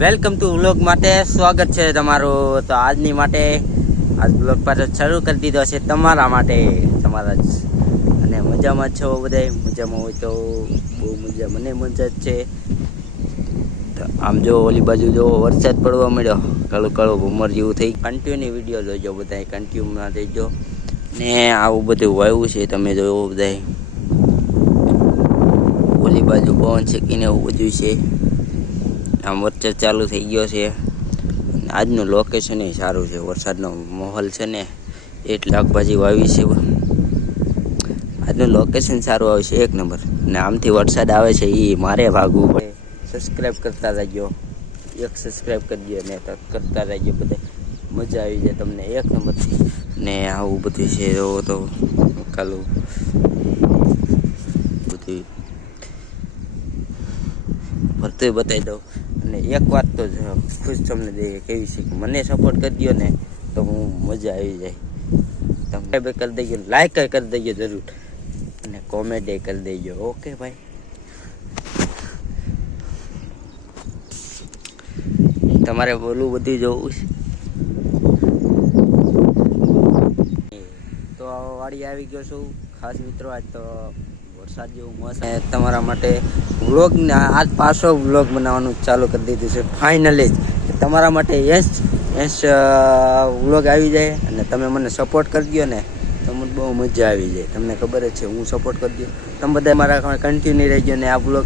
Welcome to vlog માટે સ્વાગત છે તમારું. તો આજની માટે આજ વ્લોગ પાછો શરૂ કરી દીધો છે તમારા માટે. તમારા જ. અને મજામાં છો બધા મજામાં હોય તો બહુ મજા, મને મજા જ છે. આમ જો ઓલી બાજુ જો વરસાદ પડવા મળ્યો કળું કળું ભૂમર જેવું થઈ કન્ટિન્યુ વીડિયો જોજો બધા કન્ટિન્યુમાં રહેજો. ને આવું બધું વાવ્યું છે, તમે જોયો બધા ઓલી બાજુ પવન શેકીને એવું બધું છે. આમ વરસાદ ચાલુ થઈ ગયો છે. આજનું લોકેશન એ સારું છે. વરસાદનો માહોલ છે ને એટલે શાકભાજી વાવી છે. આજનું લોકેશન સારું આવે છે, એક નંબર. અને આમથી વરસાદ આવે છે એ મારે ભાગવું પડે. સબસ્ક્રાઈબ કરતા રહેજો. એક સબસ્ક્રાઈબ કરજો ને તો કરતા રહેજો બધા. મજા આવી જાય તમને, એક નંબર. ને આવું બધું છે જો તો કાલું બધું. બધું બતાવી દઉં. અને એક વાત તો ખુશ તમને દે કેવી છે મને સપોર્ટ કરી દો ને, તો હું મજા આવી જાય. તમે બી કરી દેજો લાઈક કરી દેજો જરૂર. અને એ કરી દેજો. ઓકે ભાઈ તમારે બોલવું બધું જોવું છે? તો વાડી આવી ગયો છું. ખાસ મિત્રો, આજ તો વરસાદ જેવું અને તમારા માટે વ્લોગ આજ પાછો વ્લોગ બનાવવાનું ચાલુ કરી દીધું છે. ફાઇનલી જ. તમારા માટે યસ યસ વ્લોગ આવી જાય અને તમે મને સપોર્ટ કરી દો ને, તો મને બહુ મજા આવી જાય. તમને ખબર જ છે, હું સપોર્ટ કરી દઉં તમે બધા મારા કન્ટિન્યુ રહેજો ને આ વ્લોગ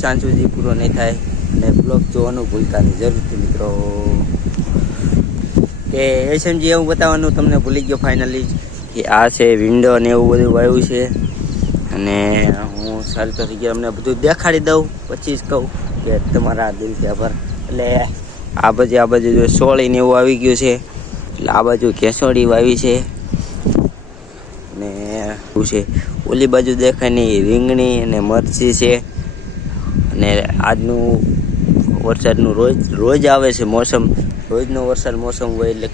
સાંજ સુધી પૂરો નહીં થાય. અને બ્લોગ જોવાનું ભૂલતા નહીં. જરૂરથી મિત્રો. કે એસએમજી એવું બતાવવાનું તમને ભૂલી ગયો ફાઇનલી કે આ છે વિન્ડો ને એવું બધું વાયું છે. અને હું સારી તરીકે અમને બધું દેખાડી દઉં, પછી જ કહું કે તમારા દિલથી આભાર. એટલે આ બાજુ આ બાજુ સોળી ને એવું આવી ગયું છે, એટલે આ બાજુ કેસોડી વાવી છે. ને શું છે, ઓલી બાજુ દેખાયની રીંગણી અને મરચી છે. અને આજનું વરસાદનું રોજ રોજ આવે છે મોસમ. રોજનો વરસાદ મોસમ હોય એટલે